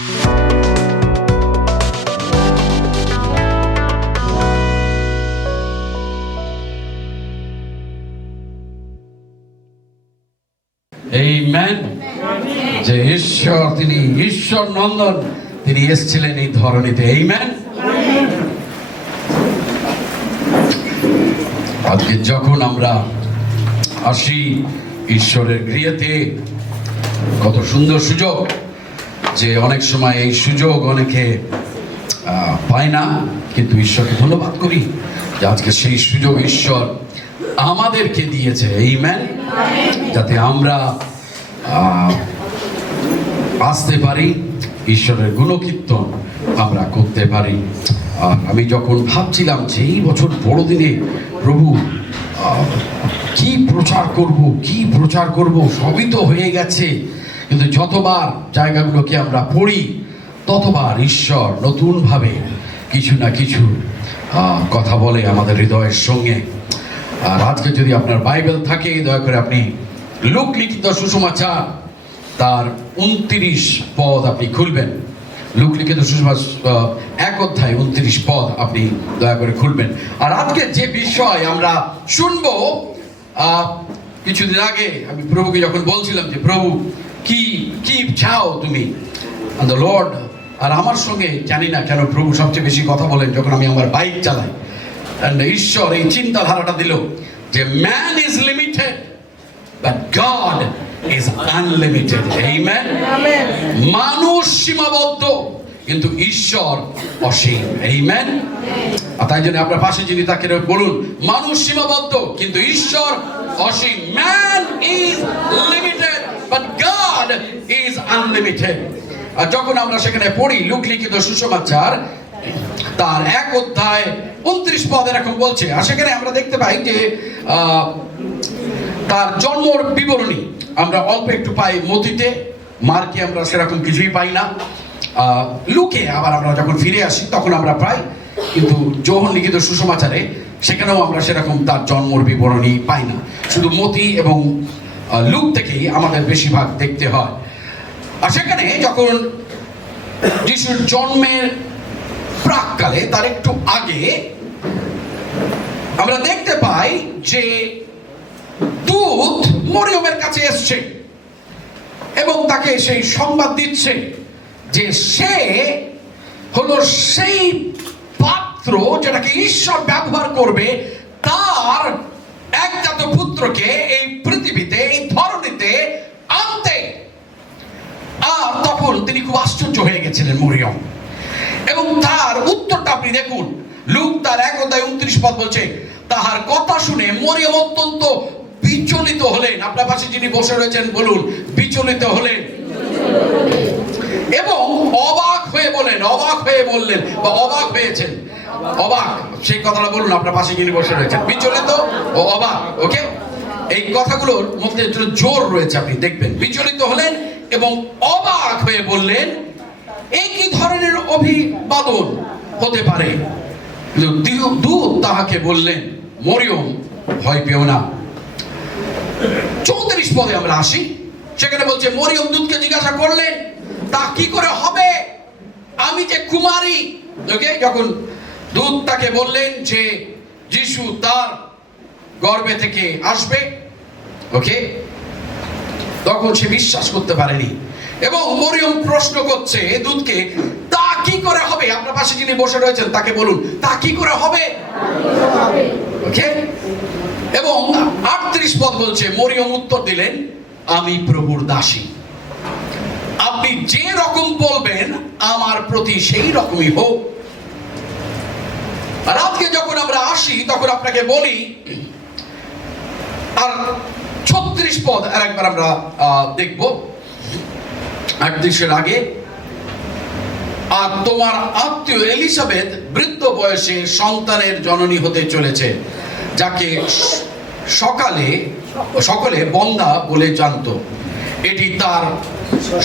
Amen. যে ঈশ্বর, তিনি ঈশ্বর নন্দন, তিনি এসেছিলেন এই ধরনীতে। আমেন। আজকে যখন আমরা আসি ঈশ্বরের গৃহেতে, কত সুন্দর সুযোগ, যে অনেক সময় এই সুযোগ অনেকে পায় না, কিন্তু ঈশ্বরকে ধন্যবাদ করি যে আজকে সেই সুযোগ ঈশ্বর আমাদেরকে দিয়েছে। আমেন। যাতে আমরা আসতে পারি, ঈশ্বরের গুণকীর্তন আমরা করতে পারি। আমি যখন ভাবছিলাম যে এই বছর বড়দিনে প্রভু কি প্রচার করব, সবই তো হয়ে গেছে, কিন্তু যতবার জায়গাগুলোকে আমরা পড়ি ততবার ঈশ্বর নতুনভাবে কিছু না কিছু কথা বলে আমাদের হৃদয়ের সঙ্গে। আর আজকে যদি আপনার বাইবেল থাকে, দয়া করে আপনি লূক লিখিত সুসমাচার তার 29 পদ আপনি খুলবেন। লূক লিখিত সুসমাচার 1 অধ্যায় 29 পদ আপনি দয়া করে খুলবেন। আর আজকে যে বিষয় আমরা শুনবো, কিছুদিন আগে আমি প্রভুকে যখন বলছিলাম যে প্রভু কি চাও তুমি, দ্য লর্ড, আর আমার সঙ্গে জানি না কেন প্রভু সবচেয়ে বেশি কথা বলেন যখন আমি আমার বাইক চালাই। ঈশ্বর এই চিন্তাধারাটা দিল যে man is limited but God is unlimited. Amen. মানুষ সীমাবদ্ধ, কিন্তু ঈশ্বর অসীম। Amen. আর তাই জন্য আপনার পাশে যিনি তাকে বলুন, মানুষ সীমাবদ্ধ কিন্তু ঈশ্বর অসীম। Man is limited but God is unlimited. আর যখন আমরা সেখানে পড়ি লূক লিখিত সুসমাচার তার 1 অধ্যায় 29 পদ এরকম বলছে, আর সেখানে আমরা দেখতে পাই যে তার জন্মর বিবরণী আমরা অল্প একটু পাই মথিতে, মার্কে আমরা সেরকম কিছুই পাই না, লুকে আবার আমরা যখন ফিরে আসি তখন আমরা পাই, কিন্তু যোহন লিখিত সুসমাচারে সেখানেও আমরা সেরকম তার জন্মর বিবরণী পাই না। শুধু মতি এবং লুক থেকেই আমাদের বেশিরভাগ দেখতে হয়। আর সেখানে যখন যিশুর জন্মের প্রাককালে, তার একটু আগে, আমরা দেখতে পাই যে দূত মরিয়মের কাছে এসছে এবং তাকে সেই সংবাদ দিচ্ছে যে সে হলো সেই পাত্র যেটাকে ঈশ্বর ব্যবহার করবে তার একজাত পুত্রকে এই পৃথিবীতে, এই ধরনীতে আনতে। আর তখন তিনি খুব আশ্চর্য হয়ে গেছিলেন মরিয়ম, এবং তার উত্তরটা আপনি দেখুন, লূক তার 1 অধ্যায় 29 পদ বলছে, তাহার কথা শুনে মরিয়ম অত্যন্ত বিচলিত হলেন। আপনার পাশে যিনি বসে রয়েছেন বলুন, বিচলিত হলেন এবং অবাক হয়ে বললেন বা অবাক হয়েছেন। অবাক, সেই কথাটা বলুন আপনার পাশে যিনি বসে রয়েছেন। বিচলিত ও অবাক, ওকে, এই কথাগুলোর মধ্যে একটু জোর রয়েছে, আপনি দেখবেন। বিচলিত হলেন এবং অবাক হয়ে বললেন, এই কি ধরনের অভিবাদন হতে পারে? দূত তাহাকে বললেন, মরিয়ম, ভয় পেও না। 34 পদে আমরা আসি, সেখানে বলছে মরিয়ম দূতকে জিজ্ঞাসা করলেন, তা কি করে হবে, আমি যে কুমারী। ওকে, যখন দূত তাকে বললেন যে যিশু তার গর্ভে থেকে আসবে, ওকে, তখন সে বিশ্বাস করতে পারেনি এবং মরিয়ম প্রশ্ন করছে দূতকে, তা কি করে হবে? আপনার পাশে যিনি বসে রয়েছেন তাকে বলুন, তা কি করে হবে? ওকে, এবং 38 পদ বলছে, মরিয়ম উত্তর দিলেন, আমি প্রভুর দাসী, আপনি যে রকম বলবেন আমার প্রতি সেই রকমই হোক। আর আজকে যখন আমরা আসি তখন আপনাকে বলি, আর 36 পদ আর একবার আমরা দেখব 38-এর আগে, আর তোমার আত্মীয় এলিজাবেথ বৃদ্ধ বয়সে সন্তানের জননী হতে চলেছে, যাকে সকলে বন্ধা বলে জানতো। এটি তার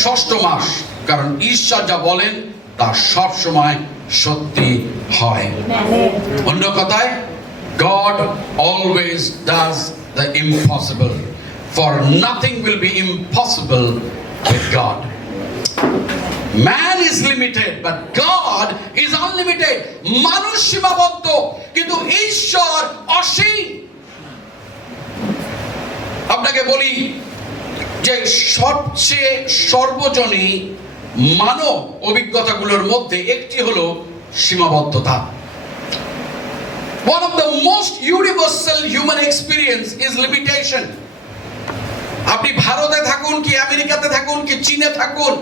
6ষ্ঠ মাস, কারণ ঈশ্বর যা বলেন তা সব সময় সত্যি হয়। অন্য কথায়, God always does the impossible, for nothing will be impossible with God. Man is limited, but God is unlimited. মানুষ সীমাবদ্ধ, কিন্তু ঈশ্বর অসীম। আপনাকে বলি যে সবচেয়ে সর্বজনীন মানব অভিজ্ঞতাগুলোর মধ্যে একটি হলো সীমাবদ্ধতা। One of the most universal human experience is limitation. আপনি ভারতে থাকুন কি আমেরিকাতে থাকুন কি চীনে থাকুন,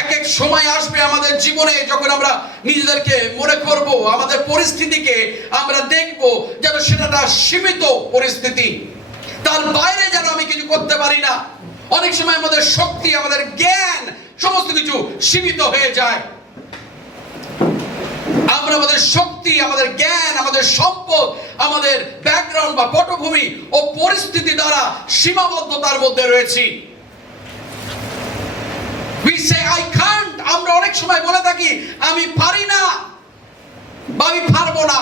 এক এক সময় আসবে আমাদের জীবনে যখন আমরা নিজেদেরকে মনে করব, আমাদের পরিস্থিতিকে আমরা দেখব যেন সেটা একটা সীমিত পরিস্থিতি, তার বাইরে যেন আমি কিছু করতে পারি না। অনেক সময় আমাদের শক্তি, আমাদের জ্ঞান সমস্ত কিছু সীমিত হয়ে যায়। আমরা আমাদের শক্তি, আমাদের জ্ঞান, আমাদের সম্পদ, আমাদের ব্যাকগ্রাউন্ড বা পটভূমি ও পরিস্থিতি দ্বারা সীমাবদ্ধতার মধ্যে রয়েছি। We say I can't. আমরা অনেক সময় বলে থাকি আমি পারি না বা আমি পারবো না।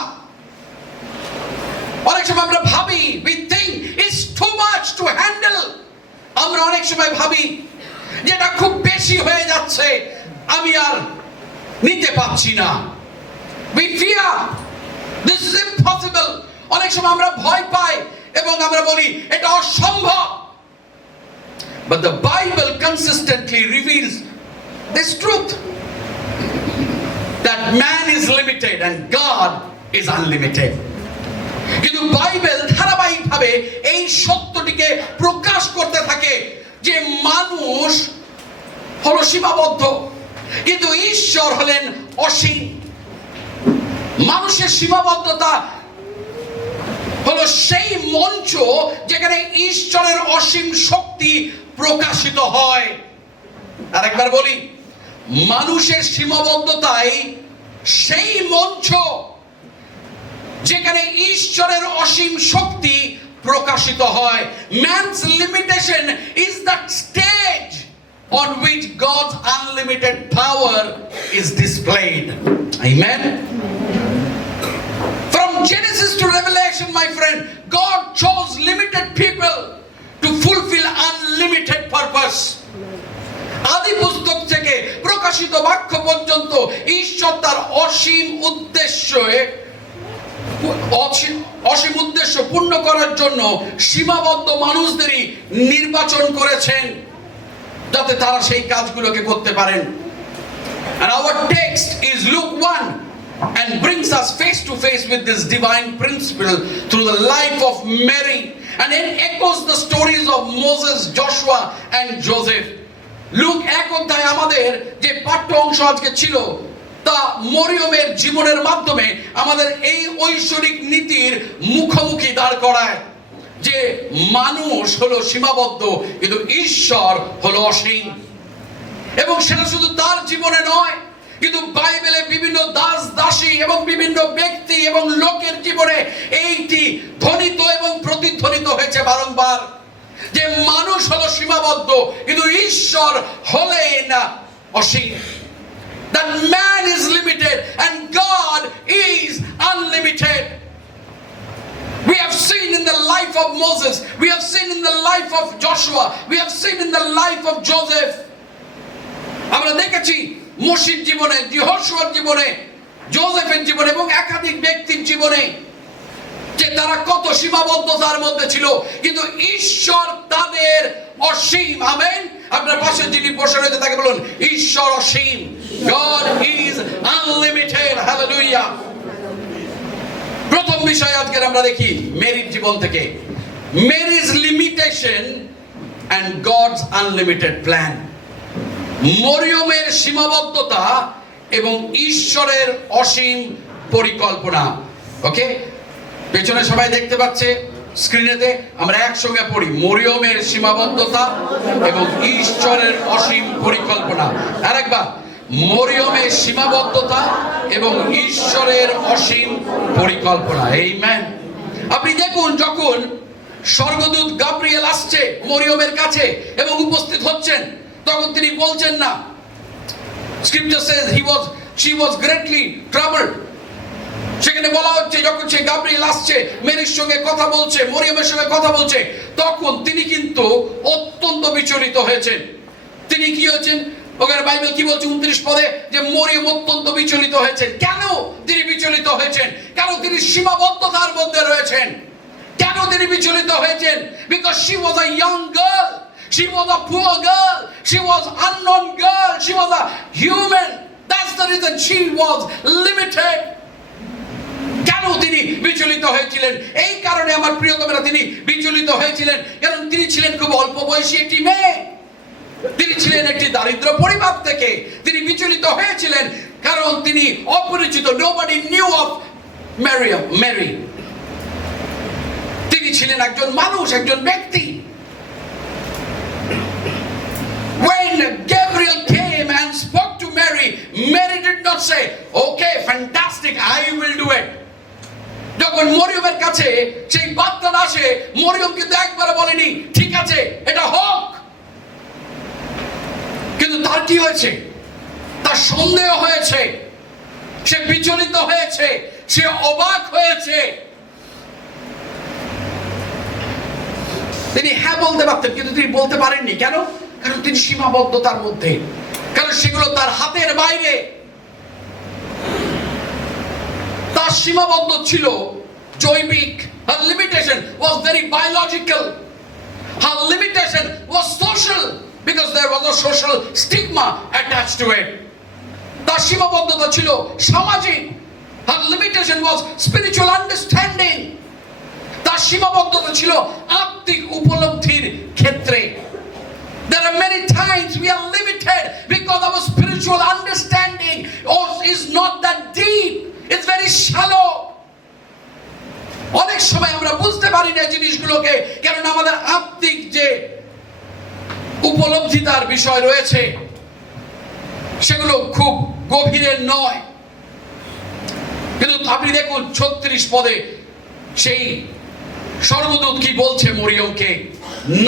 অনেক সময় আমরা ভাবি we think it's too much to handle. আমরা অনেক সময় ভাবি যেটা খুব বেশি হয়ে যাচ্ছে, আমি আর নিতে পারছি না। We fear this is impossible. অনেক সময় আমরা ভয় পাই এবং আমরা বলি এটা অসম্ভব। But the Bible consistently reveals this truth that man is limited and God is unlimited. কিন্তু বাইবেল ধারাবাহিকভাবে এই সত্যটিকে প্রকাশ করতে থাকে যে মানুষ হলো সীমাবদ্ধ, কিন্তু ঈশ্বর হলেন অসীম। মানুষের সীমাবদ্ধতা হলো সেই মঞ্চ যেখানে ঈশ্বরের অসীম শক্তি প্রকাশিত হয়। আরেকবার বলি, মানুষের সীমাবদ্ধতাই সেই মঞ্চ যেখানে ঈশ্বরের অসীম শক্তি প্রকাশিত হয়। Man's limitation is the stage on which God's unlimited power is displayed. Amen. From Genesis to Revelation, my friend, God chose limited people to fulfill unlimited purpose. আদি পুস্তক থেকে প্রকাশিত বাক্য পর্যন্ত ঈশ্বর তার অসীম উদ্দেশ্য পূর্ণ করার জন্য সীমাবদ্ধ মানুষদেরই নির্বাচন করেছেন যাতে তারা সেই কাজগুলোকে করতে পারেন। And our text is Luke 1 and brings us face to face with this divine principle through the life of Mary, and it echoes the stories of Moses, Joshua and Joseph. Look 1 অধ্যায় আমাদের যে পাঠ্য অংশ আজকে ছিল তা মরিয়মের জীবনের মাধ্যমে আমাদের এই ঐশ্বরিক নীতির মুখোমুখি দাঁড় করায় যে মানুষ হলো সীমাবদ্ধ কিন্তু ঈশ্বর হলো অসীম। এবং সেটা শুধু তার জীবনে নয়, কিন্তু বাইবেলে বিভিন্ন দাস দাসী এবং বিভিন্ন ব্যক্তি এবং লোকের জীবনে এইটি ধ্বনিত এবং প্রতিধ্বনিত হয়েছে বারংবার যে মানুষ হলো সীমাবদ্ধ কিন্তু ঈশ্বর হলেন অসীম। That man is limited and God is unlimited. We have seen in the life of Moses, we have seen in the life of Joshua, we have seen in the life of Joseph. আমরা দেখেছি মোশির জীবনে, যহোশুয়ার জীবনে, জোসেফের জীবনে এবং একাধিক ব্যক্তির জীবনে যে তারা কত সীমাবদ্ধতার মধ্যে ছিল কিন্তু ঈশ্বর তাদের অসীম। আমেন। আপনার পাশে যিনি বসে রয়েছে তাকে বলুন ঈশ্বর অসীম। God is unlimited. Hallelujah. প্রথম বিষয় আজকে আমরা দেখি মেরির জীবন থেকে, Mary's limitation and God's unlimited plan. মরিয়মের সীমাবদ্ধতা এবং ঈশ্বরের অসীম পরিকল্পনা। ওকে, পেছনে সবাই দেখতে পাচ্ছে স্ক্রিনেতে, আমরা একসঙ্গে পড়ি মরিয়মের সীমাবদ্ধতা এবং ঈশ্বরের অসীম পরিকল্পনা। আরেকবার, মরিয়মের সীমাবদ্ধতা এবং ঈশ্বরের অসীম পরিকল্পনা। আমেন। আপনি দেখুন যখন স্বর্গদূত গাব্রিয়েল আসছে মরিয়মের কাছে এবং উপস্থিত হচ্ছেন তখন তিনি বলছেন না, Scripture says she was greatly troubled. সেখানে বলা হচ্ছে যখন সে গাব্রিয়েল আসছে মেরির সঙ্গে কথা বলছে, মরিয়মের সঙ্গে কথা বলছে, তখন তিনি কিন্তু অত্যন্ত বিচলিত হয়েছেন। তিনি কি হয়েছেন, ওখানে বাইবেল কি বলছে 29 পদে, যে মরিয়ম অত্যন্ত বিচলিত হয়েছেন। কেন তিনি বিচলিত হয়েছেন? কেন তিনি সীমাবদ্ধতার মধ্যে রয়েছেন? কেন তিনি বিচলিত হয়েছেন? Because she was a young girl, she was a poor girl, she was unknown girl, she was a human. That's the reason she was limited. কেন তিনি বিচলিত হয়েছিলেন? এই কারণে আমার প্রিয়তমেরা তিনি বিচলিত হয়েছিলেন কারণ তিনি ছিলেন খুব অল্প বয়সী একটি মেয়ে, তিনি ছিলেন একটি দারিদ্র পরিবার থেকে। তিনি বিচলিত হয়েছিলেন কারণ তিনি অপরিচিত, nobody knew of Mary। তিনি ছিলেন একজন মানুষ, একজন ব্যক্তি। When Gabriel came and spoke to Mary, Mary did not say, okay, fantastic, I will do it. যখন মরিয়মের কাছে সেই বার্তাটা আসে, মরিয়ম কিন্তু একবার বলেনি ঠিক আছে এটা হোক। কিন্তু তার কি হয়েছে? তার সন্দেহ হয়েছে, সে বিচলিত হয়েছে, সে অবাক হয়েছে। তিনি হ্যাঁ বলতে পারতেন কিন্তু তিনি বলতে পারেননি। কেন? কারণ তিনি সীমাবদ্ধতার মধ্যে, কারণ সেগুলো তার হাতের বাইরে। তার সীমাবদ্ধ ছিল জৈবিক। Her limitation was very biological. Her limitation was social because there was a social stigma attached to it. তার সীমাবদ্ধতা ছিল সামাজিক। Her limitation was spiritual understanding. তার সীমাবদ্ধতা ছিল আত্মিক উপলব্ধির ক্ষেত্রে। There are many times we are limited because our spiritual understanding is not that deep. It's very shallow. অনেক সময় আমরা বুঝতে পারি না জিনিসগুলোকে, কারণ আমাদের আত্মিক যে উপলব্ধিতার বিষয় রয়েছে সেগুলো খুব গভীরের নয়। কিন্তু আপনি দেখুন 36 পদে সেই স্বর্গদূত কি বলছে মরিয়মকে,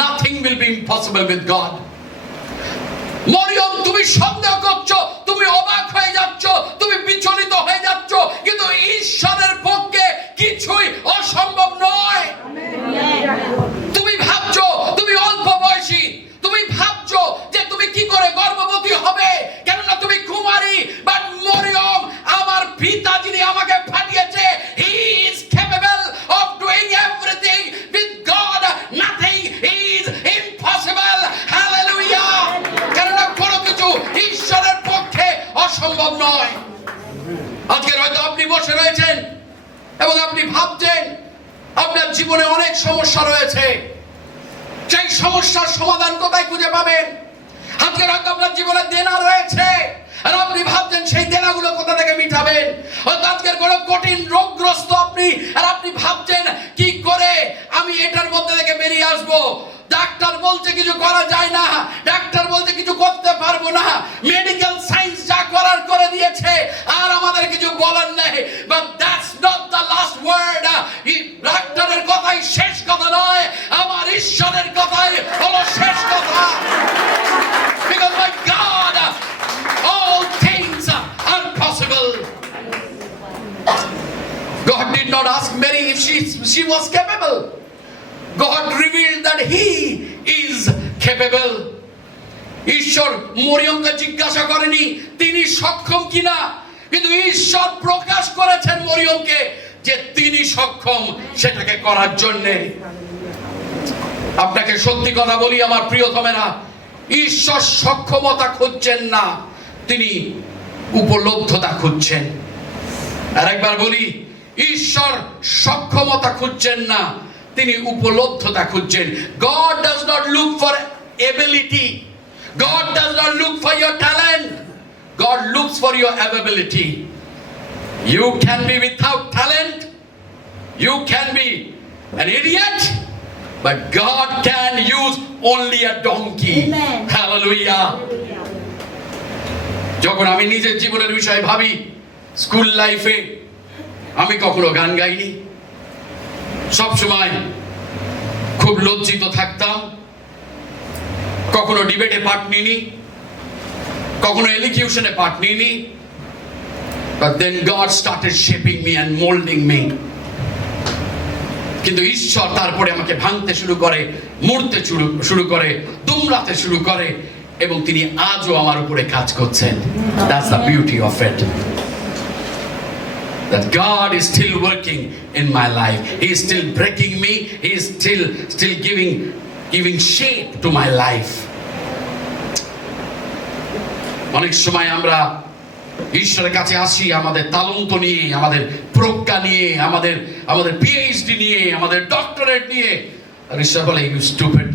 nothing will be impossible with God. মরিয়ম, তুমি সন্দেহ করছো, তুমি অবাক হয়ে যাচ্ছ, তুমি বিচলিত হয়ে যাচ্ছ, কিন্তু ঈশ্বরের পক্ষে কিছুই অসম্ভব নয়। তুমি ভাবছো তুমি অল্প বয়সী, তুমি ভাবছো যে তুমি কি করে গর্ভবতী হবে, কেননা তুমি কুমারী। বাট মরিয়ম, আমার পিতা যিনি আমাকে পাঠিয়েছে, he is capable of doing everything with god, nothing is impossible. Hallelujah! কেননা কোনো কিছু ঈশ্বরের পক্ষে অসম্ভব নয়। আজকে হয়তো আপনি বসে রয়েছেন এবং আপনি ভাবছেন আপনার জীবনে অনেক সমস্যা রয়েছে, সেই সমস্যার সমাধান কোথায় খুঁজে পাবেন? আজকে হয়তো আপনার জীবনে দেনা রয়েছে আর আপনি ভাবছেন সেই দেনাগুলো কোথা থেকে মিটাবেন। হয়তো আজকের কোনো কঠিন রোগগ্রস্ত আপনি, আর আপনি ভাবছেন কি করে আমি এটার মধ্যে থেকে বেরিয়ে আসবো। ডাক্তার বলছে কিছু করা যায় না, ডাক্তার বলছে কিছু করতে পারবো না, মেডিকেল সায়েন্স যা করার করে দিয়েছে, আর আমাদের কিছু বলার নেই। But that's not the last word. ডাক্তারের কথাই শেষ কথা নয়, আমার ঈশ্বরের কথাই হলো শেষ কথা। Because my God, all things are possible. God did not ask Mary if she was capable. God revealed that he is capable. ঈশ্বর মরিয়মকে জিজ্ঞাসা করেনি তিনি সক্ষম কিনা, কিন্তু ঈশ্বর প্রকাশ করেছেন মরিয়মকে যে তিনি সক্ষম সেটাকে করার জন্য। আপনাকে সত্যি কথা বলি আমার প্রিয়তমেরা, ঈশ্বর সক্ষমতা খুঁজছেন না, তিনি উপলব্ধতা খুঁজছেন। আর একবার বলি, ঈশ্বর সক্ষমতা খুঁজছেন না, তিনি উপলব্ধতা খুঁজছেন। God does not look for ability. God does not look for your talent. God looks for your ability. You can be without talent. You can be an idiot. But God can use only a donkey. Amen. Hallelujah. যখন আমি নিজের জীবনের বিষয়ে ভাবি, school লাইফে আমি কখনো গান গাইনি, সব সময় খুব লজ্জিত থাকতাম, কখনো ডিবেটে পার্ট নিইনি, কখনো এলিকিউশনে পার্ট নিইনি। But then God started shaping me and molding me. কিন্তু ঈশ্বর তারপরে আমাকে ভাঙতে শুরু করে, মুড়তে শুরু করে, দুমড়াতে শুরু করে, এবং তিনি আজও আমার উপরে কাজ করছেন। That's the beauty of it. That God is still working in my life. He is still breaking me. He is still giving shape to my life. অনেক সময় আমরা ঈশ্বরের কাছে আসি আমাদের তালন্ত নিয়ে, আমাদের প্রজ্ঞা নিয়ে, আমাদের পিএইচডি নিয়ে, আমাদের ডক্টরেট নিয়ে। আর ঈশ্বর বলে, you stupid,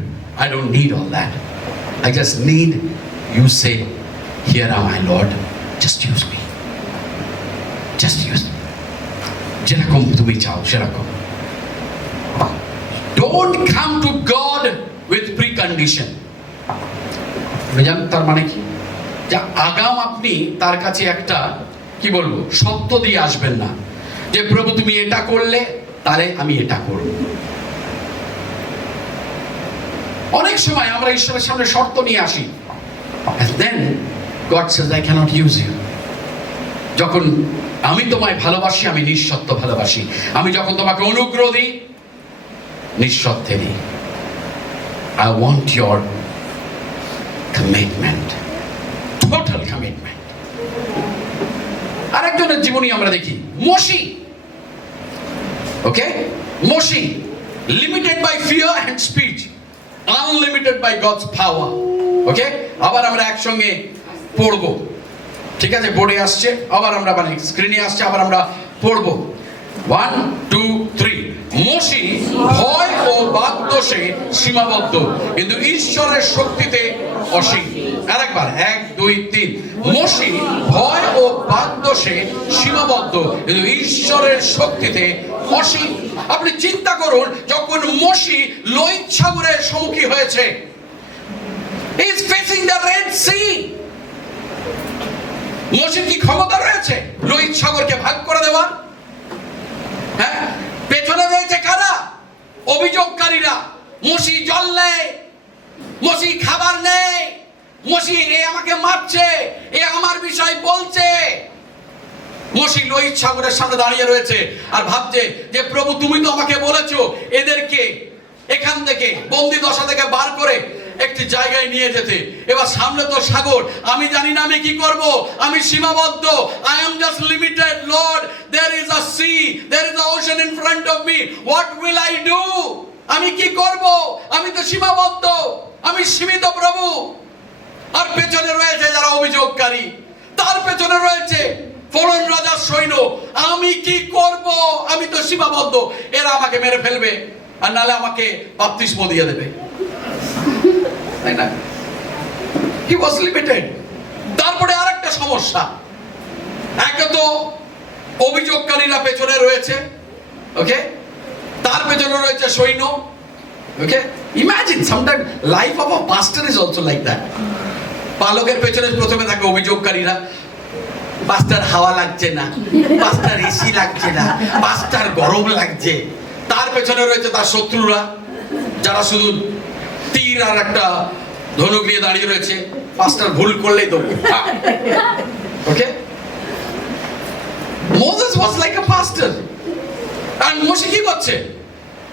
I don't need all that. I just need you say, here am I, Lord, just use me. Just use me. যেরকম তুমি চাও সেরকম। Don't come to God with precondition. বুঝলেন তার মানে কি? যে আগাম আপনি তার কাছে একটা কি বলবো সত্য দিয়ে আসবেন না, যে প্রভু তুমি এটা করলে তাহলে আমি এটা করব। অনেক সময় আমরা ঈশ্বরের সামনে শর্ত নিয়ে আসি, and then God says, I cannot use you. যখন আমি তোমায় ভালোবাসি, আমি নিঃশর্ত ভালোবাসি। আমি যখন তোমাকে অনুগ্রহ দিই, নিঃশর্তে দিই। I want your commitment, total commitment. আরেকজনের জীবনী আমরা দেখি, মোশি। ওকে, মোশি, limited by fear and speech, unlimited by God's power. ওকে, আবার আমরা একসঙ্গে পড়বো, ঠিক আছে? বোর্ডে আসছে, আবার আমরা মানে স্ক্রিনে আসছে, আবার আমরা পড়বো। 1 2 3। মোশি ভয় ও বাগদোষে সীমাবদ্ধ, কিন্তু ঈশ্বরের শক্তিতে অসীম। আরেকবার 1 2 3। মোশি ভয় ও বাগদোষে সীমাবদ্ধ, কিন্তু ঈশ্বরের শক্তিতে অসীম। আপনি চিন্তা করুন, যখন মোশি লোহিত সাগরের সম্মুখীন হয়েছে, he is facing the Red Sea. মোশির কি ক্ষমতা রয়েছে লোহিত সাগরকে ভাগ করে দেওয়ার? হ্যাঁ, পেছনে রয়েছে কারা? অভিযোগকারীরা। মোশি জল নেই, মোশি খাবার নেই, মোশি এ আমাকে মারছে, এ আমার বিষয় বলছে। মোশি লোহিত সাগরের সামনে দাঁড়িয়ে রয়েছে আর ভাবছে যে প্রভু তুমি তো আমাকে বলেছো এদেরকে এখান থেকে বন্দি দশা থেকে বার করে একটি জায়গায় নিয়ে যেতে। এবার সামনে তো সাগর, আমি জানি না আমি কি করব, আমি সীমাবদ্ধ। I am just limited, Lord. There is a sea, there is an ocean in front of me. What will I do? আমি কি করব? আমি তো সীমাবদ্ধ, আমি সীমিত প্রভু। আর পেছনে রয়েছে যারা অভিযোগকারী, তার পেছনে রয়েছে ফরন রাজার সৈন্য। আমি কি করব? আমি তো সীমাবদ্ধ, এরা আমাকে মেরে ফেলবে, আর নালে আমাকে বাপ্তিস্ম দিয়ে দেবে, তাই না? He was limited. তারপরে আরেকটা সমস্যা, একে তো অভিযোগকারীরা পেছনে রয়েছে, ওকে, তার পেছনে রয়েছে সৈন্য। Okay, imagine sometime life of a pastor is also like that. পালকের পেছনে প্রথমে থাকে অভিযোগকারীরা, পাস্টার হাওয়া লাগছে না, পাস্টার এসি লাগছে না, পাস্টার গরম লাগছে। তার পেছনে রয়েছে তার শত্রুরা, যারা শুধু তীর আর একটা ধনুক নিয়ে দাঁড়িয়ে রয়েছে, পাস্টার ভুল করলেই তো। ওকে, মোসেস ওয়াজ লাইক আ পাস্টার। আর মোশি কি করছে?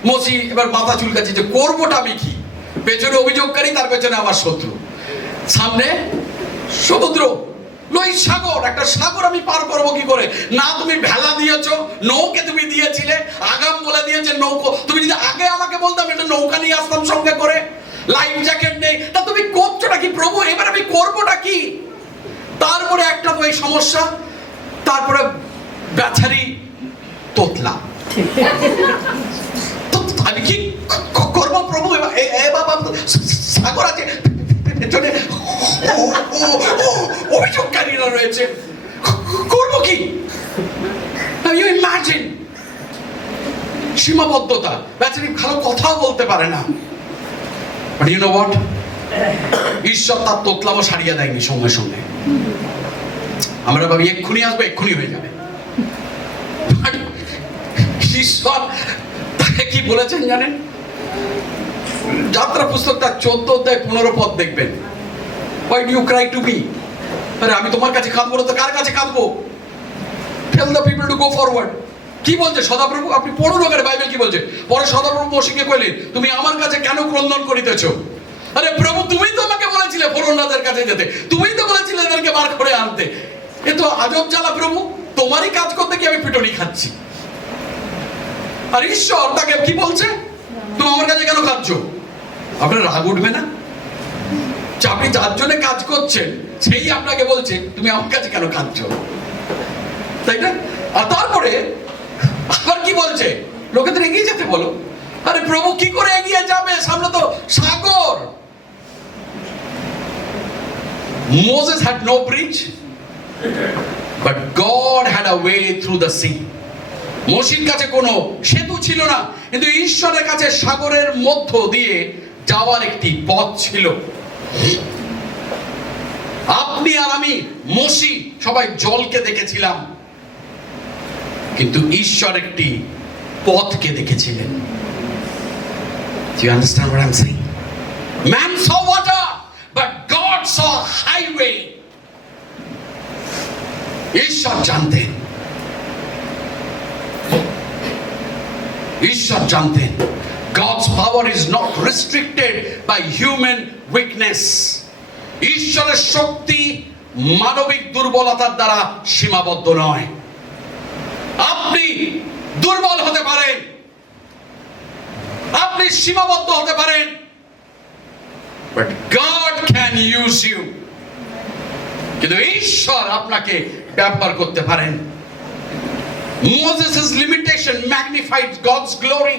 মোশি এবার মাথা চুলকাচ্ছে যে করবোটা আমি কি? পেছনে অভিযোগকারী, তার পেছনে আমার শত্রু, সামনে সমুদ্র, লোহিত সাগর, একটা সাগর আমি পার করবো কি করে? না তুমি ভেলা দিয়েছো, নৌকে তুমি দিয়েছিলে, আগাম বলে দিয়েছে নৌকো। তুমি যদি আগে আমাকে বলতাম একটা নৌকা নিয়ে আসতাম সঙ্গে করে, লাইফ জ্যাকেট নেই, তা তুমি করছোটা কি প্রভু? এবার আমি করবোটা কি? তারপরে একটা তো এই সমস্যা, তারপরে বেচারি তোতলা। আমি কি করবো প্রভু? সাগর আছে পেছনে, অভিযোগকারীরা রয়েছে, করবো কি? You imagine সীমাবদ্ধতা। বেচারি ভালো কথাও বলতে পারে না। But you know what? ঈশ্বর তার তোতলামও সারিয়ে দেয়নি সঙ্গে সঙ্গে। আমরা ভাবি এক্ষুনি আসবে, এক্ষুনি হয়ে যাবে। ঈশ্বর তাকে কি বলেছেন জানেন? যাত্রা পুস্তক তার 14 অধ্যায় 15 পদ দেখবেন। Why do you cry to me? আরে আমি তোমার কাছে কাঁদবো না তো কার কাছে কাঁদবো? Tell the people to go forward. কি বলছে সদাপ্রভু? আপনি পড়ুন ওখানে বাইবেল কি বলছে। পরে সদাপ্রভু মোশিকে কইলেন, তুমি আমার কাছে কেন ক্রন্দন করিতেছো? আরে প্রভু, তুমি তো আমাকে বলেছিলে বলেছিলে ফরোনদের কাছে যেতে, তুমিই তো বলেছিলে এদেরকে বার করে আনতে। এ তো আজব জ্বালা প্রভু, তোমারই কাজ করতে গিয়ে আমি পিটুনি খাচ্ছি। আর ঈশ্বর তাকে কি বলছে, তুমি আমার কাছে কেন খাচ্ছ? আপনার রাগ উঠবে না? আপনি যার জন্য কাজ করছেন সেই আপনাকে বলছে তুমি আমার কাছে কেন খাচ্ছ, তাই না? আর তারপরে আবার কি বলছে, লোকেদের এগিয়ে যেতে বলো। আরে প্রভু কি করে এগিয়ে যাবে, সামনে তো সাগর। Moses had no bridge, but God had a way through the sea. মোশির কাছে কোনো সেতু ছিল না, কিন্তু ঈশ্বরের কাছে সাগরের মধ্য দিয়ে যাওয়ার একটি পথ ছিল। আপনি আর আমি মোশি সবাই জলকে দেখেছিলাম, কিন্তু ঈশ্বর একটি পথকে দেখেছিলেন। Do you understand what I'm saying? Man saw water, but God saw a highway. ঈশ্বর জানতেন, ঈশ্বর জানতেন God's power is not restricted by human weakness. ঈশ্বরের শক্তি মানবিক দুর্বলতার দ্বারা সীমাবদ্ধ নয়। আপনি দুর্বল হতে পারেন, আপনি সীমাবদ্ধ হতে পারেন, but God can use you. কিন্তু ঈশ্বর আপনাকে ব্যবহার করতে পারেন। Moses' limitation magnified God's glory.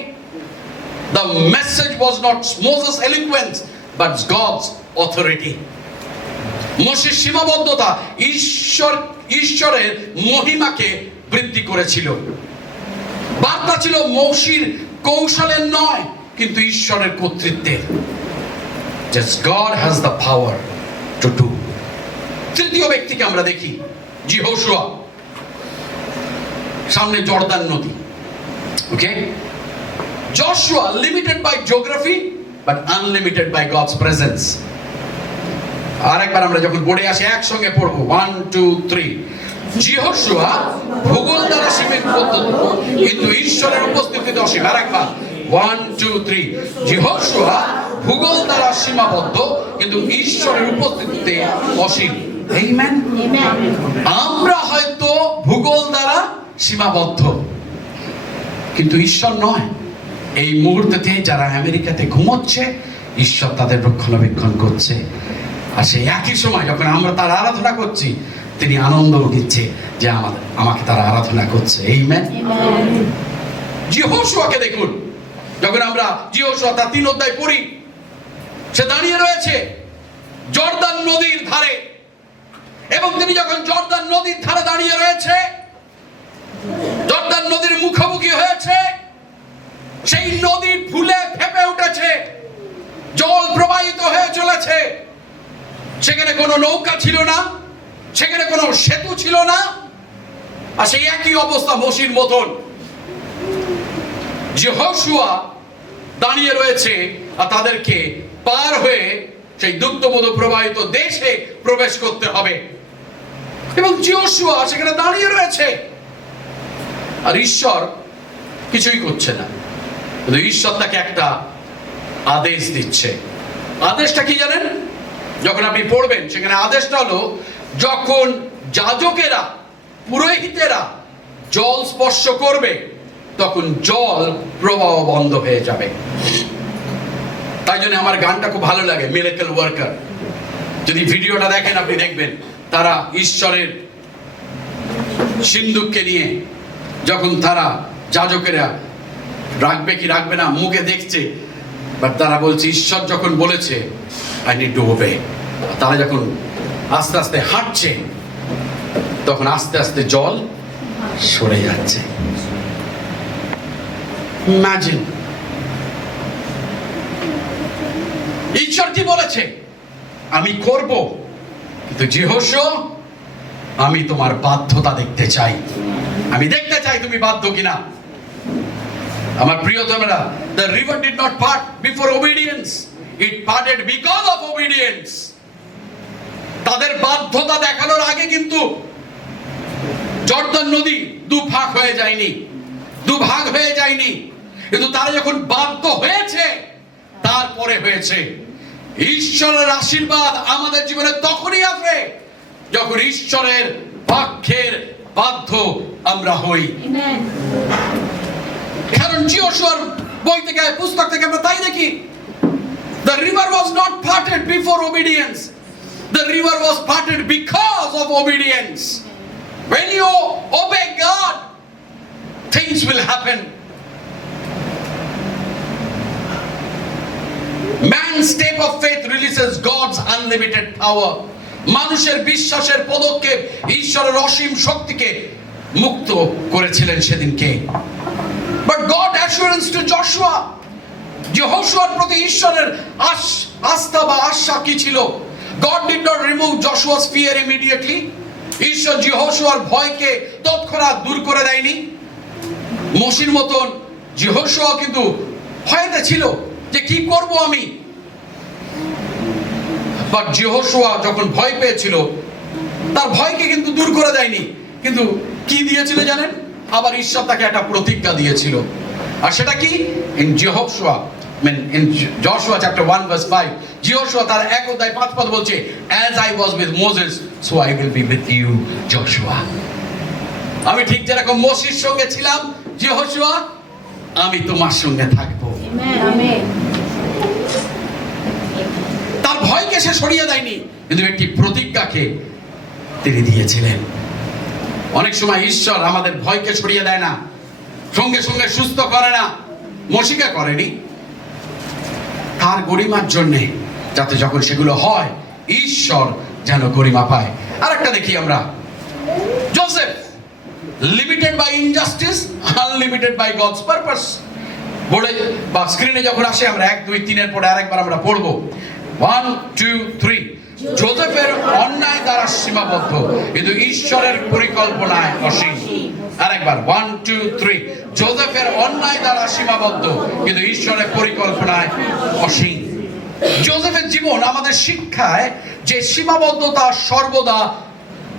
The message was not Moses' eloquence, but God's authority. মোশের সীমাবদ্ধতা ঈশ্বরের মহিমাকে বৃদ্ধি করেছিল। বার্তা ছিল মোশির কৌশলের নয়, কিন্তু ঈশ্বরের কর্তৃত্বের। Just God has the power to do. তৃতীয় ব্যক্তিকে আমরা দেখি, যহোশুয়া। সামনে জর্দান নদী। ওকে, Joshua limited by geography but unlimited by God's presence. আরেকবার আমরা যখন পড়ে আসি একসঙ্গে পড়বো, 1 2 3। যহোশুয়া ভূগোল দ্বারা সীমাবদ্ধ, কিন্তু ঈশ্বরের উপস্থিতিতে অসীম। আরেকবার 1 2 3। যহোশুয়া ভূগোল দ্বারা সীমাবদ্ধ, কিন্তু ঈশ্বরের উপস্থিতিতে অসীম। আমেন। আমরা হয়তো ভূগোল দ্বারা সীমাবদ্ধ, কিন্তু ঈশ্বর নয়। এই মুহূর্তে যারা আমেরিকাতে ঘুমোচ্ছে, ঈশ্বর তাদের রক্ষণাবেক্ষণ করছে। আর সেই একই সময় যখন আমরা তার আরাধনা করছি, তিনি আনন্দ দিচ্ছে যে আমাকে তারা আরাধনা করছে। আমেন। যহোশুয়াকে দেখুন, যখন আমরা যহোশুয়া তার 3 অধ্যায় পড়ি, সে দাঁড়িয়ে রয়েছে জর্দান নদীর ধারে, এবং তিনি যখন জর্দান নদীর ধারে দাঁড়িয়ে রয়েছে, জর্দান নদীর মুখোমুখি হয়েছে, সেই নদী ফুলে ফেপে উঠেছে, জল প্রবাহিত হয়ে চলেছে। সেখানে কোনো নৌকা ছিল না, সেখানে কোনো সেতু ছিল না। আর সেই একই অবস্থা মোশির মতন। যহোশুয়া দাঁড়িয়ে রয়েছে, আর তাদেরকে পার হয়ে সেই দুগ্ধমধু প্রবাহিত দেশে প্রবেশ করতে হবে, এবং যহোশুয়া সেখানে দাঁড়িয়ে রয়েছে, আর ঈশ্বর কিছুই করছে না। কিন্তু ঈশ্বর তাকে একটা আদেশ দিচ্ছে। আদেশটা কি জানেন? যখন আপনি পড়বেন, সেখানে আদেশটা হলো, যখন যাজকেরা, পুরোহিতেরা জল স্পর্শ করবে, তখন জল প্রবাহ বন্ধ হয়ে যাবে। তাই জন্য আমার গানটা খুব ভালো লাগে, মিরাকল ওয়ার্কার। যদি ভিডিওটা দেখেন, আপনি দেখবেন তারা ঈশ্বরের সিন্দুককে নিয়ে, যখন তারা যাজকেরা রাখবে কি রাখবে না মুখে দেখছে, বাট তারা বলছে ঈশ্বর যখন বলেছে আই নিড টু ওবে। তারা যখন আস্তে আস্তে হাঁটছে, তখন আস্তে আস্তে জল সরে যাচ্ছে। ইমাজিন, ঈশ্বর কি বলেছে? আমি করব, কিন্তু যহোশুয়া, আমি তোমার বাধ্যতা দেখতে চাই। আমি দেখতে চাই তুমি বাধ্য কিনা। আমার প্রিয়তমেরা, the river did not part before obedience, it parted because of obedience. তাদের বাধ্যতা দেখানোর আগে কিন্তু জর্দান নদী দুভাগ হয়ে যায়নি, কিন্তু তারা যখন বাধ্য হয়েছে, তারপরে হয়েছে। ঈশ্বরের আশীর্বাদ আমাদের জীবনে তখনই আসে যখন ঈশ্বরের বাক্যের বাধ্য আমরা হই। কারণ যশোয়ার বই থেকে, পুস্তক থেকে আমরা তাই দেখি, the river was not parted before obedience, the river was parted because of obedience. When you obey God, things will happen. Man's step of faith releases God's unlimited power. মানুষের বিশ্বাসের পদক্ষেপ ঈশ্বরের অসীম শক্তিকে মুক্ত করেছিলেন সেদিনকে। But God assurance to Joshua, যহোশুয়ার প্রতি ঈশ্বরের আস্থা বা আশা কি ছিল? God did not remove Joshua's fear immediately. ঈশ্বর যহোশুয়ার ভয়কে তৎক্ষণাৎ দূর করে দেয়নি। মোশির মতন যহোশুয়া কিন্তু ভয়তে ছিল যে কি করব আমি। বাট যহোশুয়া যখন ভয় পেয়েছিল, তার ভয়কে কিন্তু দূর করে দেয়নি, কিন্তু কি দিয়েছিল জানেন? আবার ঈশ্বর তাকে একটা প্রতিজ্ঞা দিয়েছিল। আর সেটা কি? ইন যহোশুয়া, in Joshua chapter 1 verse 5, যহোশুয়া তার 1 অধ্যায় 5 পদ বলছে, as I was with Moses, so I will be with you, Joshua. আমি ঠিক যেরকম মোশির সঙ্গে ছিলাম, যহোশুয়া, আমি তোমার সঙ্গে থাকবো। আমেন। তার ভয়কে সে সরিয়ে দেয়নি, কিন্তু একটি প্রতিজ্ঞাকে তিনি দিয়েছিলেন। অনেক সময় ঈশ্বর আমাদের ভয়কে সরিয়ে দেয় না, সঙ্গে সঙ্গে সুস্থ করে না। মোশিকে করেনি, তার গরিমার জন্য, যাতে যখন সেগুলো হয় ঈশ্বর যেন গরিমা পায়। আরেকটা দেখি আমরা, Joseph, limited by injustice, unlimited by God's purpose. বোর্ডে বা স্ক্রিনে যখন আসে আমরা 1, 2, 3 এর পরে আরেকবার আমরা পড়বো। 1, 2, 3। যোসেফের অন্যায় দ্বারা সীমাবদ্ধ, কিন্তু ঈশ্বরের পরিকল্পনায় অসীম। আরেকবার 1, 2, 3। যোসেফের অন্যায় দ্বারা সীমাবদ্ধ, কিন্তু ঈশ্বরের পরিকল্পনায় অসীম। যোসেফের জীবন আমাদের শিক্ষায় যে সীমাবদ্ধতা সর্বদা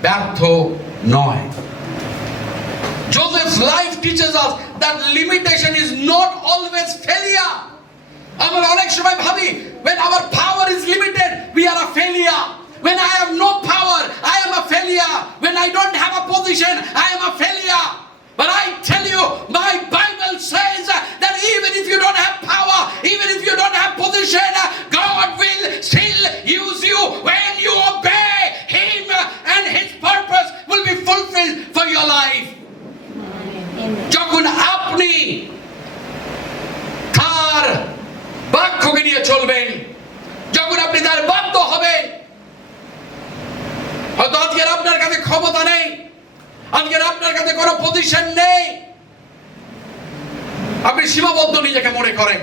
ব্যর্থ নয়। Joseph's life teaches us that limitation is not always failure. আমরা অনেক সময় ভাবি, when our power is limited, we are a failure. When I have no power, I am a failure. When I don't have a position, I am a failure. But I tell you, my Bible says that even if you don't have power, even if you don't have position, God will still use you when you obey Him, and His purpose will be fulfilled for your life. যখন আপনি তার বাক্যকে নিয়ে চলবেন, যখন আপনি তার বাধ্য হবেন, হয়তো আজকের আপনার কাছে ক্ষমতা নেই, আজকের আপনার কাছে কোনো পজিশন নেই, আপনি সীমাবদ্ধ নিজেকে মনে করেন,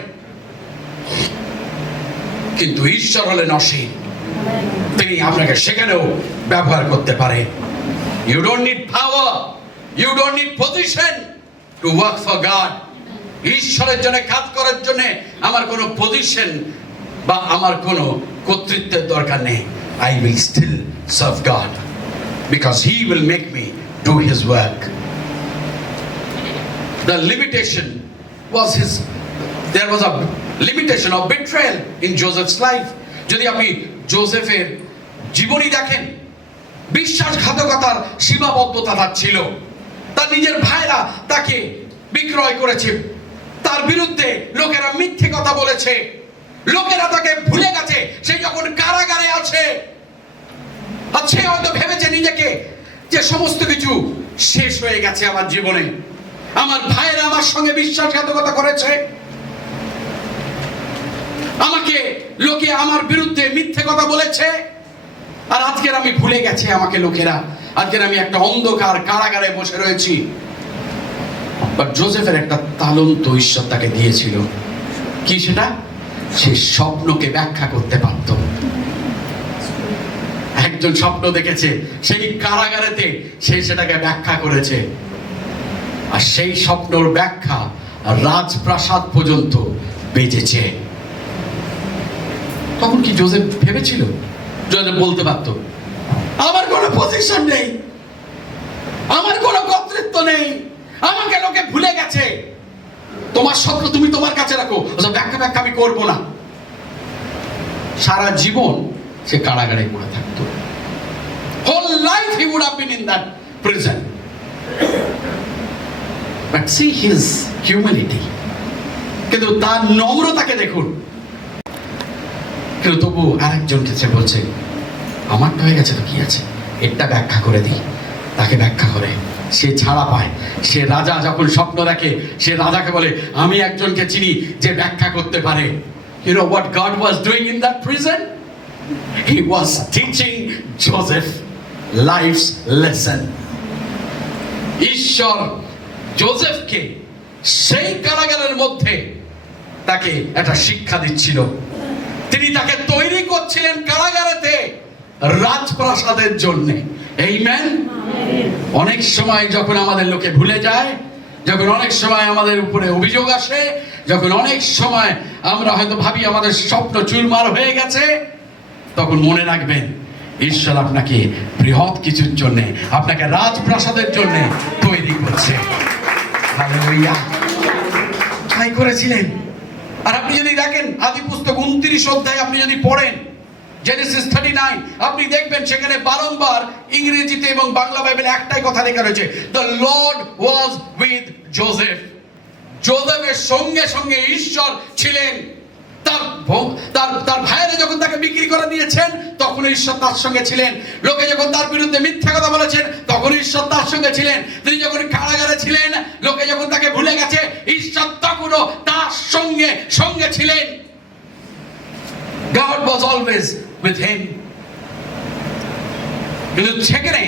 কিন্তু ঈশ্বর হলেন অসীম, তিনি আপনাকে সেখানেও ব্যবহার করতে পারেন। You don't need power, you don't need position to work for God. ঈশ্বরের জন্য কাজ করার জন্য আমার কোনো পজিশন বা আমার কোনো কর্তৃত্বের দরকার নেই। I will still serve God because He will make me do His work. The limitation was there was a limitation of betrayal in Joseph's life. যদি আপনি যোসেফের জীবনী দেখেন, বিশ্বাসঘাতকতার সীমাবদ্ধতা তার ছিল। তার নিজের ভাইরা তাকে বিক্রয় করেছে, তার বিরুদ্ধে লোকেরা মিথ্যে কথা বলেছে, লোকেরা তাকে ভুলে গেছে, সে যখন কারাগারে আছে। আর সে হয়তো ভেবেছে নিজেকে যে সমস্ত কিছু শেষ হয়ে গেছে আমার জীবনে, আমার ভাইরা আমার সঙ্গে বিশ্বাসঘাতকতা করেছে, আমাকে লোকে আমার বিরুদ্ধে মিথ্যে কথা বলেছে, আর আজকের আমি ভুলে গেছে আমাকে লোকেরা, আজকের আমি একটা অন্ধকার কারাগারে বসে রয়েছি। বাট যোসেফের একটা তালন্ত ঈশ্বর তাকে দিয়েছিল। কি সেটা? সে স্বপ্নকে ব্যাখ্যা করতে পারত। একজন স্বপ্ন দেখেছে, সেই কারাগারেতে সে সেটাকে ব্যাখ্যা করেছে, আর সেই স্বপ্নর ব্যাখ্যা রাজপ্রাসাদ পর্যন্ত বেজেছে। তখন কি যোসেফ ভেবেছিল? যোসেফ বলতে পারত, আমার কোনো পজিশন নেই, আমার কোনো কর্তৃত্ব নেই, আমাকে লোকে ভুলে গেছে, তোমার স্বপ্ন তুমি তোমার কাছে রাখো, ব্যাখ্যা আমি করবো না। সারা জীবন সে কারাগারে পড়ে থাকতো। Whole life he would have been in that prison. But see his humility. কিন্তু তার নম্রতাকে দেখুন। কিন্তু তবু আরেকজনকে সে বলছে, আমার তো হয়ে গেছে, তো কি আছে, এটা ব্যাখ্যা করে দিই। তাকে ব্যাখ্যা করে সে ছাড়া পায়। সে রাজা যখন স্বপ্ন দেখে, সে রাজাকে বলে, আমি একজনকে চিনি যে ব্যাখ্যা করতে পারে। You know what God was doing in that prison? He was teaching Joseph life's lesson. ঈশ্বর জোসেফকে সেই কারাগারের মধ্যে তাকে একটা শিক্ষা দিচ্ছিল। তিনি তাকে তৈরি করছিলেন কারাগারেতে রাজপ্রাসাদের জন্য। আমেন। অনেক সময় যখন আমাদের লোকে ভুলে যায়, যখন অনেক সময় আমাদের উপরে অভিযোগ আসে, যখন অনেক সময় আমরা হয়তো ভাবি আমাদের স্বপ্ন চুরমার হয়ে গেছে, তখন মনে রাখবেন ঈশ্বর আপনাকে বৃহৎ কিছুর জন্য, আপনাকে রাজপ্রাসাদের জন্য তৈরি করছে। হালেলুয়া। তাই করেছিলেন। আর আপনি যদি দেখেন আদি পুস্তক 29 অধ্যায় আপনি যদি পড়েন, জেনেসিস 39, আপনি দেখবেন সেখানে বারংবার ইংরেজিতে এবং বাংলা বাইবেলে একটাই কথা লেখা রয়েছে, the Lord was with Joseph. জোসেফের সঙ্গে সঙ্গে ঈশ্বর ছিলেন। তার ভাইয়েরা যখন তাকে বিক্রি করে দিয়েছেন, তখন ঈশ্বর তার সঙ্গে ছিলেন। লোকে যখন তার বিরুদ্ধে মিথ্যা কথা বলেছেন, তখন ঈশ্বর তার সঙ্গে ছিলেন। তিনি যখন কারাগারে ছিলেন, লোকে যখন তাকে ভুলে গেছে, ঈশ্বর তখনও তার সঙ্গে সঙ্গে ছিলেন। God was always with him. কিন্তু সেখানে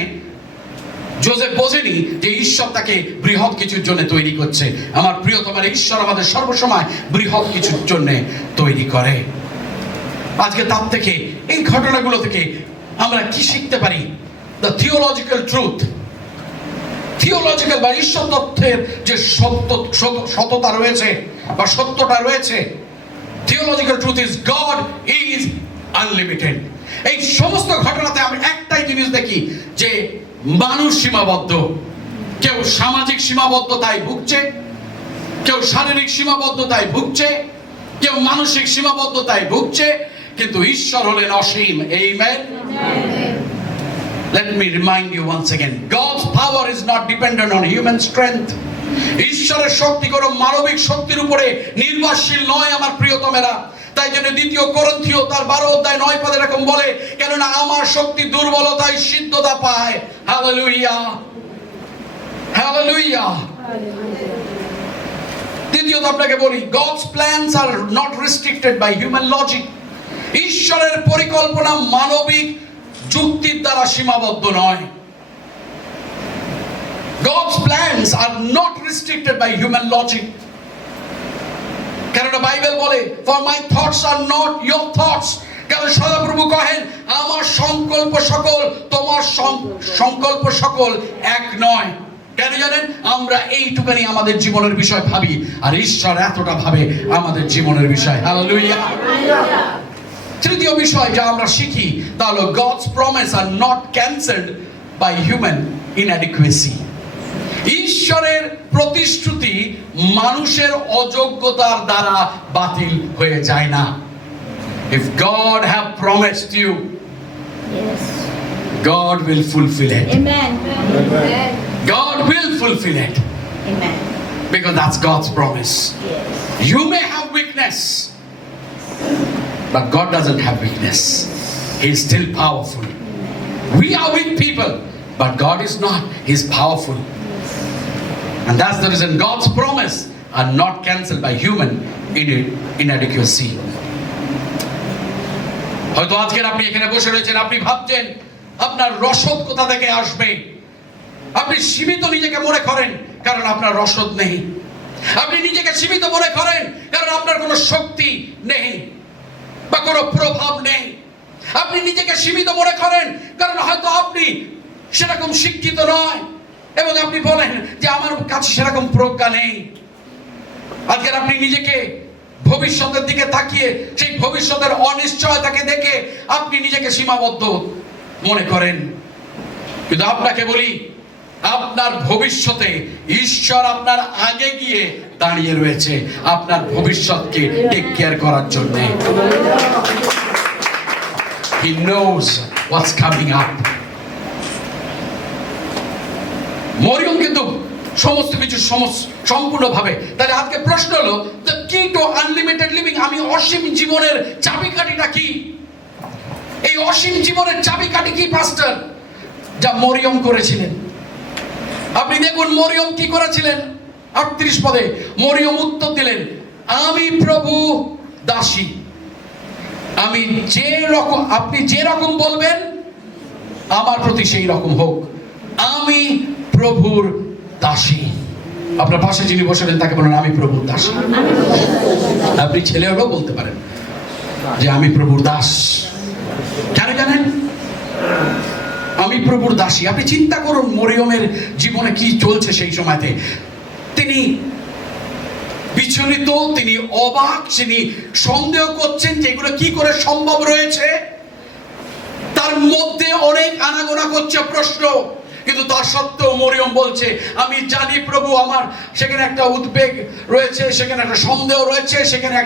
জোসেফ বোঝেনি যে ঈশ্বর তাকে বৃহৎ কিছুর জন্য তৈরি করছে। আমার প্রিয়তমার, ঈশ্বর আমাদের সর্বসময় বৃহৎ কিছুর জন্য তৈরি করে। আজকে তার থেকে, এই ঘটনাগুলো থেকে আমরা কি শিখতে পারি? দ্য থিওলজিক্যাল ট্রুথ, থিওলজিক্যাল বা ঈশ্বর তত্ত্বের যে সততা রয়েছে বা সত্যটা রয়েছে, theological truth is god is unlimited. এই সমস্ত ঘটনাতে আমি একটাই জিনিস দেখি যে মানুষ সীমাবদ্ধ। কেউ সামাজিক সীমাবদ্ধতায় ভুগছে, কেউ শারীরিক সীমাবদ্ধতায় ভুগছে, কেউ মানসিক সীমাবদ্ধতায় ভুগছে, কিন্তু ঈশ্বর হলেন অসীম। Amen. Let me remind you once again, God's power is not dependent on human strength. ঈশ্বরের শক্তি কোনো মানবিক শক্তির উপরে নির্ভরশীল নয় আমার প্রিয়তমেরা। তাই জন্য 2 কোরিন্থীয় তার 12 অধ্যায় 9 পদে এরকম বলে, কেননা আমার শক্তি দুর্বলতায় সিদ্ধতা পায়। Hallelujah, hallelujah. দ্বিতীয়ত আপনাকে বলি, God's plans are not restricted by human logic. ঈশ্বরের পরিকল্পনা মানবিক যুক্তির দ্বারা সীমাবদ্ধ নয়। God's plans are not restricted by human logic. কারণ বাইবেল বলে, for my thoughts are not your thoughts. কারণ সদাপ্রভু কহেন, আমার সংকল্প সকল তোমার সংকল্প সকল এক নয়। কেন জানেন? আমরা এইটুকানি আমাদের জীবনের বিষয় ভাবি, আর ঈশ্বর এতটা ভাবে আমাদের জীবনের বিষয়। হালেলুয়া। তৃতীয় বিষয় যা আমরা শিখি তা হলো, God's promise are not cancelled by human inadequacy. ঈশ্বরের প্রতিশ্রুতি মানুষের অযোগ্যতার দ্বারা বাতিল হয়ে যায় না। If God have promised you, yes, God will fulfill it. Amen. God will fulfill it. Amen. Because that's God's promise. Yes. You may have weakness, but God doesn't have weakness. He is still powerful. We are weak people, but God is not. He is powerful. And that's the reason God's promise are not cancelled by human inadequacy. হয়তো আজকে আপনি এখানে বসে রয়েছেন, আপনি ভাবছেন আপনার রসদ কোথা থেকে আসবে। আপনি সীমিত নিজেকে মনে করেন কারণ আপনার রসদ নেই। আপনি নিজেকে সীমিত মনে করেন কারণ আপনার কোনো শক্তি নেই বা কোনো প্রভাব নেই। আপনি নিজেকে সীমিত মনে করেন কারণ হয়তো আপনি সেরকম শিক্ষিত নয়, এবং আপনি বলেন যে আমার কাছে সেরকম প্রজ্ঞা নেই। আজকে আপনি নিজেকে ভবিষ্যতের দিকে তাকিয়ে সেই ভবিষ্যতের অনিশ্চয়তাকে দেখে আপনি নিজেকে সীমাবদ্ধ মনে করেন। কিন্তু আপনাকে বলি, আপনার ভবিষ্যতে ঈশ্বর আপনার আগে গিয়ে দাঁড়িয়ে রয়েছে আপনার ভবিষ্যৎকে টেক কেয়ার করার জন্য। He knows what's coming up. Mariam কিন্তু সমস্ত কিছু সম্পূর্ণভাবে। তাহলে আজকে প্রশ্ন হলো, দ্য কি টু আনলিমিটেড লিভিং, আমি অসীম জীবনের চাবিকাঠিটা কি? এই অসীম জীবনের চাবিকাঠি কি পাস্টার? যা মরিয়ম করেছিলেন। আপনি দেখুন মরিয়ম কি করেছিলেন। 38 পদে মরিয়ম উত্তর দিলেন, আমি প্রভু দাসী, আমি যে রকম, আপনি যে রকম বলবেন আমার প্রতি সেই রকম হোক, আমি প্রভুর দাসী। আপনার পাশে যিনি বসেছেন তাকে বলেন, আমি প্রভুর দাসী। আপনি ছেলে হলেও বলতে পারেন যে আমি প্রভুর দাস। কেন জানেন? আমি প্রভুর দাসী। আপনি চিন্তা করুন মরিয়মের জীবনে কি চলছে সেই সময়তে। তিনি বিচলিত, তিনি অবাক, তিনি সন্দেহ করছেন যে এগুলো কি করে সম্ভব রয়েছে। তার মধ্যে অনেক আনাগোনা করছে প্রশ্ন, কিন্তু তার সত্ত্বেও মরিয়ম বলছে, আমি জানি প্রভু, আমার সেখানে একটা উদ্বেগ রয়েছে, সেখানে একটা সন্দেহ রয়েছে, সেখানে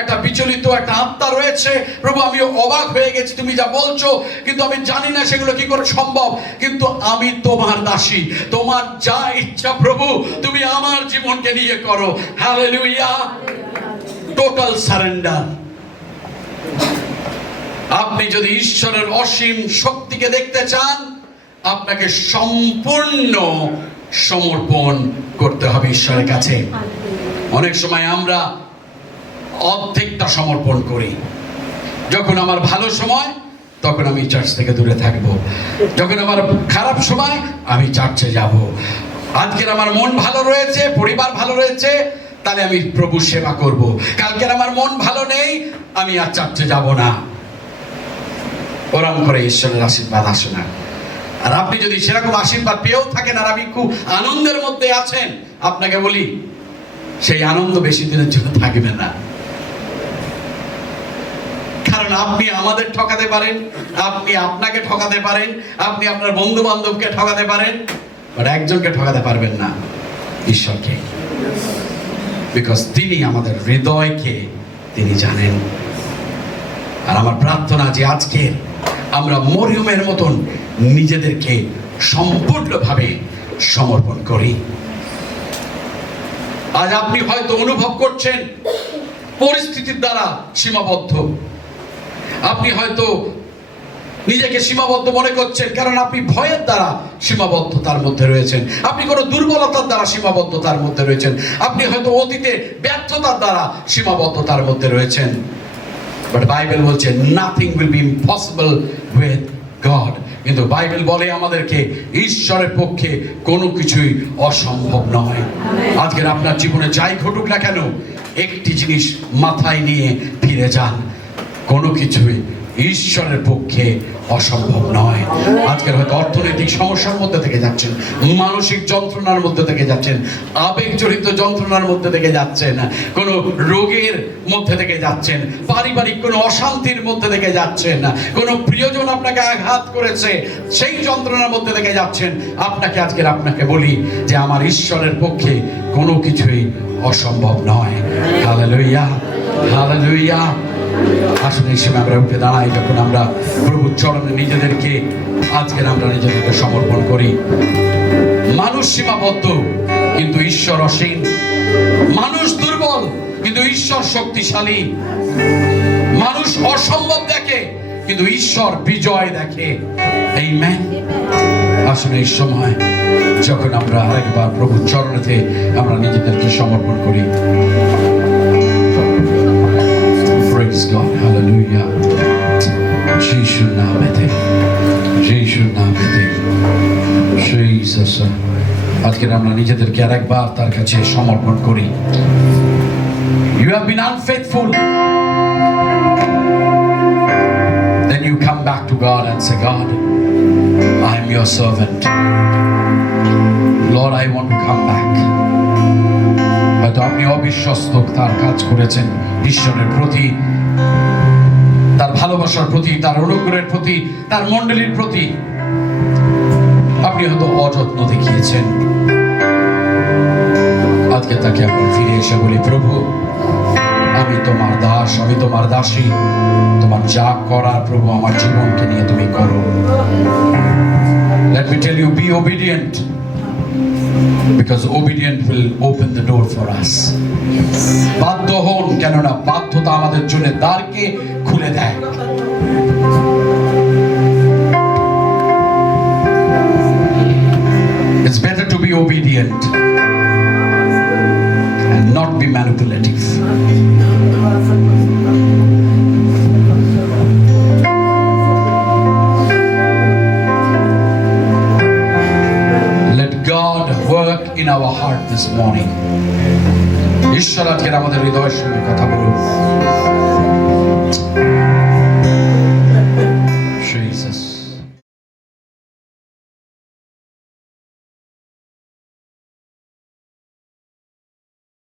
একটা বিচলিত একটা আত্মা রয়েছে। প্রভু, আমি অবাক হয়ে গেছি তুমি যা বলছো, কিন্তু আমি জানি না সেগুলো কি করে সম্ভব। কিন্তু আমি তোমার দাসী, তোমার যা ইচ্ছা প্রভু তুমি আমার জীবনকে নিয়ে করো। Hallelujah, total surrender. আপনি যদি ঈশ্বরের অসীম শক্তিকে দেখতে চান, আপনাকে সম্পূর্ণ সমর্পণ করতে হবে ঈশ্বরের কাছে। অনেক সময় আমরা অর্ধেকটা সমর্পণ করি। যখন আমার ভালো সময় তখন আমি চার্চ থেকে দূরে থাকবো, যখন আমার খারাপ সময় আমি চার্চে যাব। আজকের আমার মন ভালো রয়েছে, পরিবার ভালো রয়েছে, তাহলে আমি প্রভু সেবা করব। কালকের আমার মন ভালো নেই, আমি আর চার্চে যাব না। ওরম করে ঈশ্বরের আশীর্বাদ আসে না। আর আপনি যদি সেরকম আশীর্বাদ পেয়েও থাকেন আর আপনি খুব আনন্দের মধ্যে আছেন, আপনাকে বলি সেই আনন্দ বেশি দিনের জন্য থাকবে না। কারণ আপনি আমাদের ঠকাতে পারেন, আপনি আপনাকে ঠকাতে পারেন, আপনি আপনার বন্ধু বান্ধবকে ঠকাতে পারেন, বাট একজনকে ঠকাতে পারবেন না, ঈশ্বরকে। বিকজ তিনি আমাদের হৃদয়কে তিনি জানেন। আর আমার প্রার্থনা যে আজকে আমরা মরিয়মের মতন নিজেদেরকে সম্পূর্ণভাবে সমর্পণ করি। আজ আপনি হয়তো অনুভব করছেন পরিস্থিতির দ্বারা সীমাবদ্ধ, আপনি হয়তো নিজেকে সীমাবদ্ধ মনে করছেন, কারণ আপনি ভয়ের দ্বারা সীমাবদ্ধতার মধ্যে রয়েছেন, আপনি কোনো দুর্বলতার দ্বারা সীমাবদ্ধতার মধ্যে রয়েছেন, আপনি হয়তো অতীতে ব্যর্থতার দ্বারা সীমাবদ্ধতার মধ্যে রয়েছেন। বাট বাইবেল বলছে nothing will be impossible with god. কিন্তু বাইবেল বলে আমাদেরকে ঈশ্বরের পক্ষে কোনো কিছুই অসম্ভব নয়। আজকের আপনার জীবনে যাই ঘটুক না কেন, একটি জিনিস মাথায় নিয়ে ফিরে যান, কোনো কিছুই ঈশ্বরের পক্ষে অসম্ভব নয়। আজকের হয়তো অর্থনৈতিক সমস্যার মধ্যে থেকে যাচ্ছেন, মানসিক যন্ত্রণার মধ্যে থেকে যাচ্ছেন, আবেগজড়িত যন্ত্রণার মধ্যে থেকে যাচ্ছেন, কোনো রোগের মধ্যে থেকে যাচ্ছেন, পারিবারিক কোনো অশান্তির মধ্যে থেকে যাচ্ছেন, কোনো প্রিয়জন আপনাকে আঘাত করেছে সেই যন্ত্রণার মধ্যে থেকে যাচ্ছেন। আপনাকে বলি যে আমার ঈশ্বরের পক্ষে কোনো কিছুই অসম্ভব নয়। Hallelujah, hallelujah. আসলে এই সময় আমরা উঠে দাঁড়াই, যখন আমরা প্রভুর চরণে নিজেদেরকে আমরা নিজেদেরকে সমর্পণ করি। মানুষ সীমাবদ্ধ কিন্তু ঈশ্বর অসীম, মানুষ দুর্বল কিন্তু ঈশ্বর শক্তিশালী, মানুষ অসম্ভব দেখে কিন্তু ঈশ্বর বিজয় দেখে। আমেন। আসলে এই সময় যখন আমরা আরেকবার প্রভুর চরণেতে আমরা নিজেদেরকে সমর্পণ করি। Praise God, hallelujah. যিশুর নামেতে, যিশুর নামেতে, Jesus। আজকে আমরা নিজেদেরকে আরেকবার তার কাছে সমর্পণ করি। You have been unfaithful. Then you come back to God and say, God, I am your servant. Lord, I want to come back. হয়তো আপনি অবিশ্বস্ত তার কাজ করেছেন ঈশ্বরের প্রতি, তার ভালোবাসার প্রতি, তার অনুগ্রহের প্রতি, তার মণ্ডলীর প্রতি আপনি হয়তো অযত্ন দেখিয়েছেন। আজকে তাকে আমরা ফিরে এসে বলি, প্রভু আমি তোমার দাস, আমি তোমার দাসী। তোমার যা করার প্রভু আমার জীবনকে নিয়ে তুমি করো। Let me tell you, be obedient, because obedient will open the door for us. বাধ্য হন, কেননা বাধ্যতা আমাদের জন্য দ্বারকে খুলে দেয়। It's better to be obedient and not be manipulative. Let God work in our heart this morning. ঈশ্বর আজকে আমাদের হৃদয়ের সঙ্গে কথা বলুন।